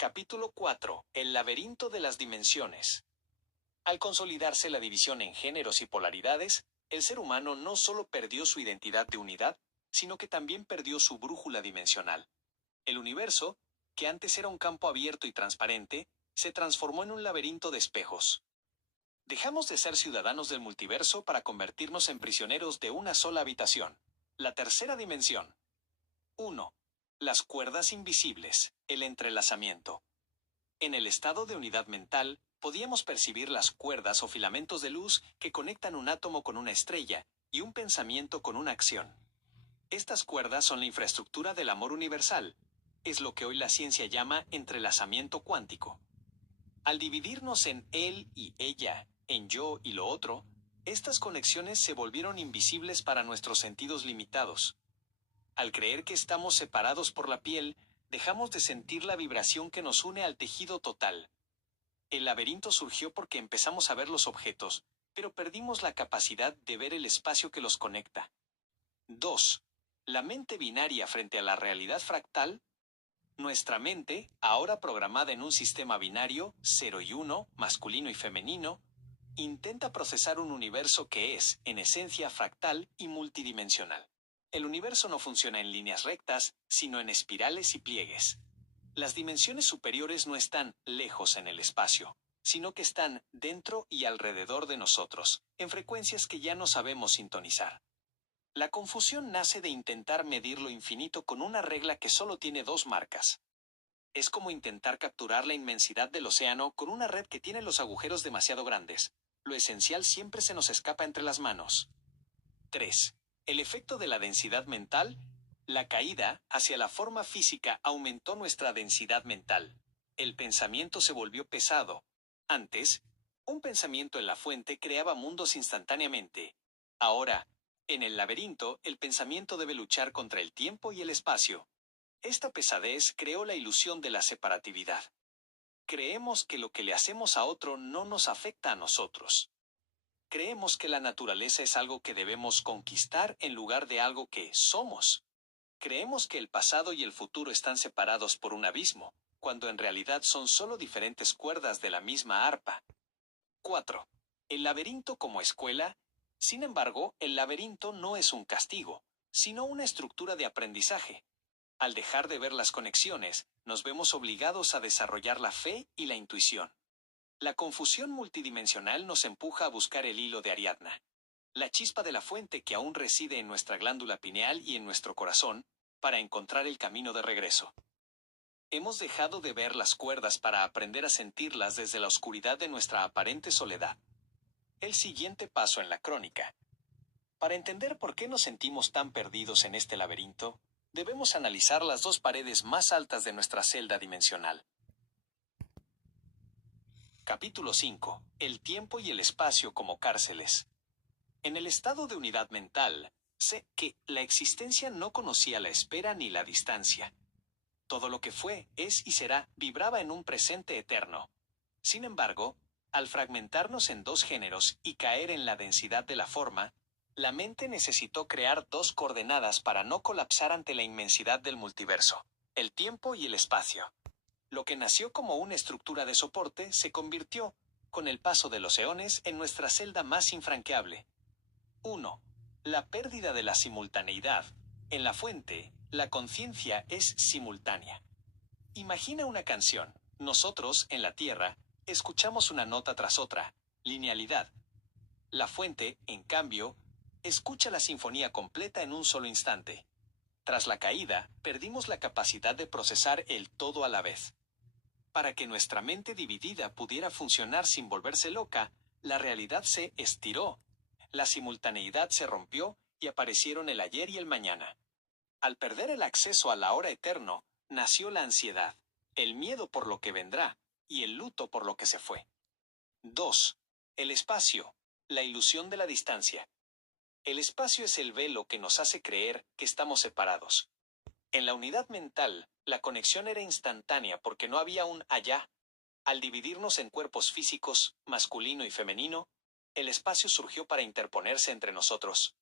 Capítulo 4. El laberinto de las dimensiones. Al consolidarse la división en géneros y polaridades, el ser humano no solo perdió su identidad de unidad, sino que también perdió su brújula dimensional. El universo, que antes era un campo abierto y transparente, se transformó en un laberinto de espejos. Dejamos de ser ciudadanos del multiverso para convertirnos en prisioneros de una sola habitación. La tercera dimensión. 1. Las cuerdas invisibles, el entrelazamiento. En el estado de unidad mental, podíamos percibir las cuerdas o filamentos de luz que conectan un átomo con una estrella y un pensamiento con una acción. Estas cuerdas son la infraestructura del amor universal. Es lo que hoy la ciencia llama entrelazamiento cuántico. Al dividirnos en él y ella, en yo y lo otro, estas conexiones se volvieron invisibles para nuestros sentidos limitados. Al creer que estamos separados por la piel, dejamos de sentir la vibración que nos une al tejido total. El laberinto surgió porque empezamos a ver los objetos, pero perdimos la capacidad de ver el espacio que los conecta. 2. La mente binaria frente a la realidad fractal. Nuestra mente, ahora programada en un sistema binario, 0 y 1, masculino y femenino, intenta procesar un universo que es, en esencia, fractal y multidimensional. El universo no funciona en líneas rectas, sino en espirales y pliegues. Las dimensiones superiores no están lejos en el espacio, sino que están dentro y alrededor de nosotros, en frecuencias que ya no sabemos sintonizar. La confusión nace de intentar medir lo infinito con una regla que solo tiene dos marcas. Es como intentar capturar la inmensidad del océano con una red que tiene los agujeros demasiado grandes. Lo esencial siempre se nos escapa entre las manos. 3. El efecto de la densidad mental. La caída hacia la forma física aumentó nuestra densidad mental. El pensamiento se volvió pesado. Antes, un pensamiento en la fuente creaba mundos instantáneamente. Ahora, en el laberinto, el pensamiento debe luchar contra el tiempo y el espacio. Esta pesadez creó la ilusión de la separatividad. Creemos que lo que le hacemos a otro no nos afecta a nosotros. Creemos que la naturaleza es algo que debemos conquistar en lugar de algo que somos. Creemos que el pasado y el futuro están separados por un abismo, cuando en realidad son solo diferentes cuerdas de la misma arpa. 4. El laberinto como escuela. Sin embargo, el laberinto no es un castigo, sino una estructura de aprendizaje. Al dejar de ver las conexiones, nos vemos obligados a desarrollar la fe y la intuición. La confusión multidimensional nos empuja a buscar el hilo de Ariadna, la chispa de la fuente que aún reside en nuestra glándula pineal y en nuestro corazón, para encontrar el camino de regreso. Hemos dejado de ver las cuerdas para aprender a sentirlas desde la oscuridad de nuestra aparente soledad. El siguiente paso en la crónica. Para entender por qué nos sentimos tan perdidos en este laberinto, debemos analizar las dos paredes más altas de nuestra celda dimensional. Capítulo 5. El tiempo y el espacio como cárceles. En el estado de unidad mental, sé que la existencia no conocía la espera ni la distancia. Todo lo que fue, es y será vibraba en un presente eterno. Sin embargo, al fragmentarnos en dos géneros y caer en la densidad de la forma, la mente necesitó crear dos coordenadas para no colapsar ante la inmensidad del multiverso, el tiempo y el espacio. Lo que nació como una estructura de soporte se convirtió, con el paso de los eones, en nuestra celda más infranqueable. 1. La pérdida de la simultaneidad. En la fuente, la conciencia es simultánea. Imagina una canción. Nosotros, en la Tierra, escuchamos una nota tras otra, linealidad. La fuente, en cambio, escucha la sinfonía completa en un solo instante. Tras la caída, perdimos la capacidad de procesar el todo a la vez. Para que nuestra mente dividida pudiera funcionar sin volverse loca, la realidad se estiró. La simultaneidad se rompió y aparecieron el ayer y el mañana. Al perder el acceso al ahora eterno, nació la ansiedad, el miedo por lo que vendrá y el luto por lo que se fue. 2. El espacio, la ilusión de la distancia. El espacio es el velo que nos hace creer que estamos separados. En la unidad mental, la conexión era instantánea porque no había un allá. Al dividirnos en cuerpos físicos, masculino y femenino, el espacio surgió para interponerse entre nosotros.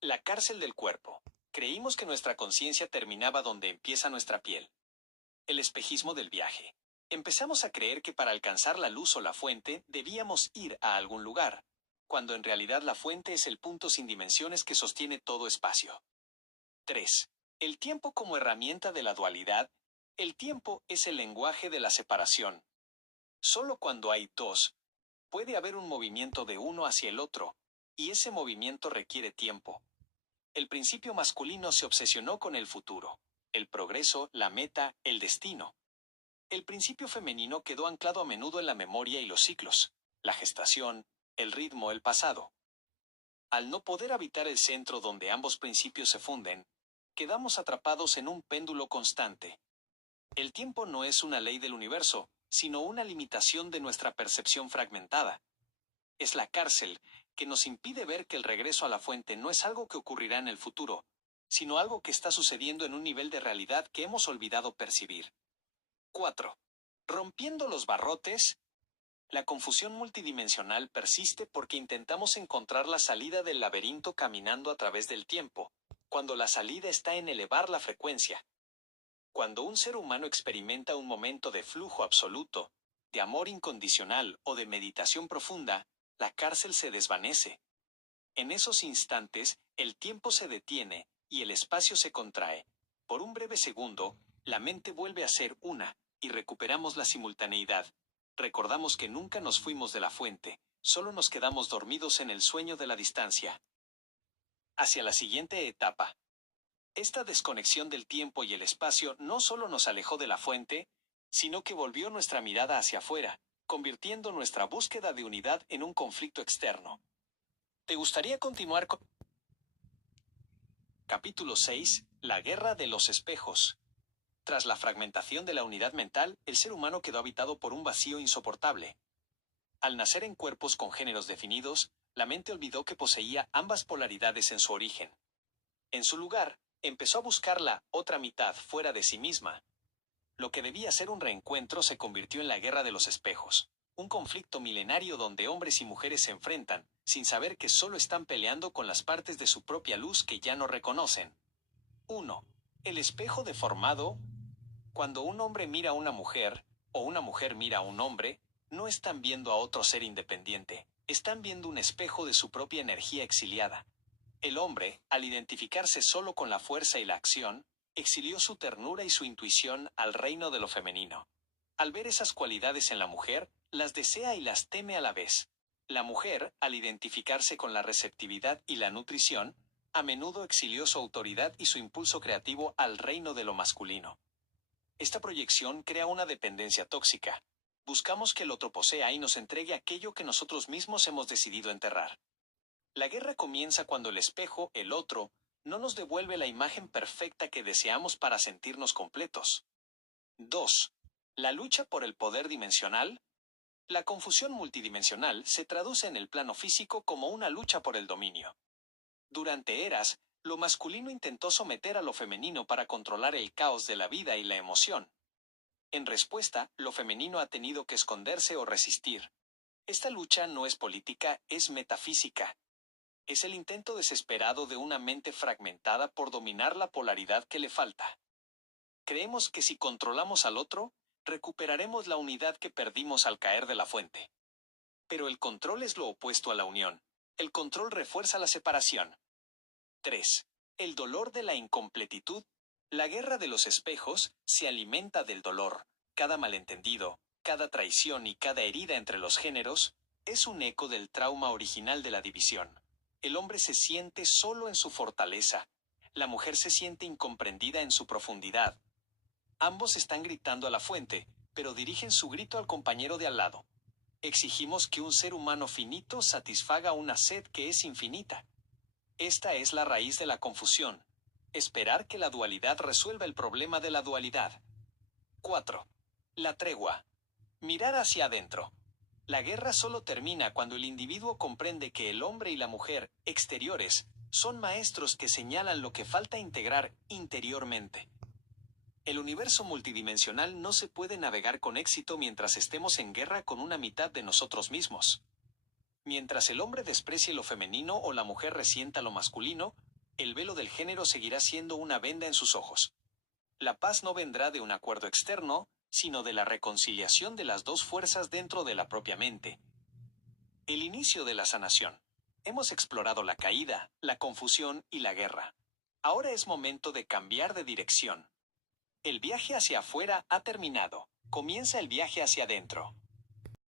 La cárcel del cuerpo. Creímos que nuestra conciencia terminaba donde empieza nuestra piel. El espejismo del viaje. Empezamos a creer que para alcanzar la luz o la fuente debíamos ir a algún lugar, cuando en realidad la fuente es el punto sin dimensiones que sostiene todo espacio. 3. El tiempo como herramienta de la dualidad. El tiempo es el lenguaje de la separación. Solo cuando hay dos, puede haber un movimiento de uno hacia el otro, y ese movimiento requiere tiempo. El principio masculino se obsesionó con el futuro, el progreso, la meta, el destino. El principio femenino quedó anclado a menudo en la memoria y los ciclos, la gestación, el ritmo, el pasado. Al no poder habitar el centro donde ambos principios se funden, quedamos atrapados en un péndulo constante. El tiempo no es una ley del universo, sino una limitación de nuestra percepción fragmentada. Es la cárcel que nos impide ver que el regreso a la fuente no es algo que ocurrirá en el futuro, sino algo que está sucediendo en un nivel de realidad que hemos olvidado percibir. 4. Rompiendo los barrotes. La confusión multidimensional persiste porque intentamos encontrar la salida del laberinto caminando a través del tiempo, cuando la salida está en elevar la frecuencia. Cuando un ser humano experimenta un momento de flujo absoluto, de amor incondicional o de meditación profunda, la cárcel se desvanece. En esos instantes, el tiempo se detiene y el espacio se contrae. Por un breve segundo, la mente vuelve a ser una, y recuperamos la simultaneidad. Recordamos que nunca nos fuimos de la fuente, solo nos quedamos dormidos en el sueño de la distancia. Hacia la siguiente etapa. Esta desconexión del tiempo y el espacio no solo nos alejó de la fuente, sino que volvió nuestra mirada hacia afuera, convirtiendo nuestra búsqueda de unidad en un conflicto externo. ¿Te gustaría continuar con Capítulo 6. La guerra de los espejos? Tras la fragmentación de la unidad mental, el ser humano quedó habitado por un vacío insoportable. Al nacer en cuerpos con géneros definidos, la mente olvidó que poseía ambas polaridades en su origen. En su lugar, empezó a buscar la otra mitad fuera de sí misma. Lo que debía ser un reencuentro se convirtió en la guerra de los espejos, un conflicto milenario donde hombres y mujeres se enfrentan, sin saber que solo están peleando con las partes de su propia luz que ya no reconocen. 1. El espejo deformado. Cuando un hombre mira a una mujer, o una mujer mira a un hombre, no están viendo a otro ser independiente, están viendo un espejo de su propia energía exiliada. El hombre, al identificarse solo con la fuerza y la acción, exilió su ternura y su intuición al reino de lo femenino. Al ver esas cualidades en la mujer, las desea y las teme a la vez. La mujer, al identificarse con la receptividad y la nutrición, a menudo exilió su autoridad y su impulso creativo al reino de lo masculino. Esta proyección crea una dependencia tóxica. Buscamos que el otro posea y nos entregue aquello que nosotros mismos hemos decidido enterrar. La guerra comienza cuando el espejo, el otro, no nos devuelve la imagen perfecta que deseamos para sentirnos completos. 2. La lucha por el poder dimensional. La confusión multidimensional se traduce en el plano físico como una lucha por el dominio. Durante eras, lo masculino intentó someter a lo femenino para controlar el caos de la vida y la emoción. En respuesta, lo femenino ha tenido que esconderse o resistir. Esta lucha no es política, es metafísica. Es el intento desesperado de una mente fragmentada por dominar la polaridad que le falta. Creemos que si controlamos al otro, recuperaremos la unidad que perdimos al caer de la fuente. Pero el control es lo opuesto a la unión. El control refuerza la separación. 3. El dolor de la incompletitud. La guerra de los espejos se alimenta del dolor. Cada malentendido, cada traición y cada herida entre los géneros es un eco del trauma original de la división. El hombre se siente solo en su fortaleza. La mujer se siente incomprendida en su profundidad. Ambos están gritando a la fuente, pero dirigen su grito al compañero de al lado. Exigimos que un ser humano finito satisfaga una sed que es infinita. Esta es la raíz de la confusión. Esperar que la dualidad resuelva el problema de la dualidad. 4. La tregua. Mirar hacia adentro. La guerra solo termina cuando el individuo comprende que el hombre y la mujer, exteriores, son maestros que señalan lo que falta integrar interiormente. El universo multidimensional no se puede navegar con éxito mientras estemos en guerra con una mitad de nosotros mismos. Mientras el hombre desprecie lo femenino o la mujer resienta lo masculino, el velo del género seguirá siendo una venda en sus ojos. La paz no vendrá de un acuerdo externo, sino de la reconciliación de las dos fuerzas dentro de la propia mente. El inicio de la sanación. Hemos explorado la caída, la confusión y la guerra. Ahora es momento de cambiar de dirección. El viaje hacia afuera ha terminado. Comienza el viaje hacia adentro.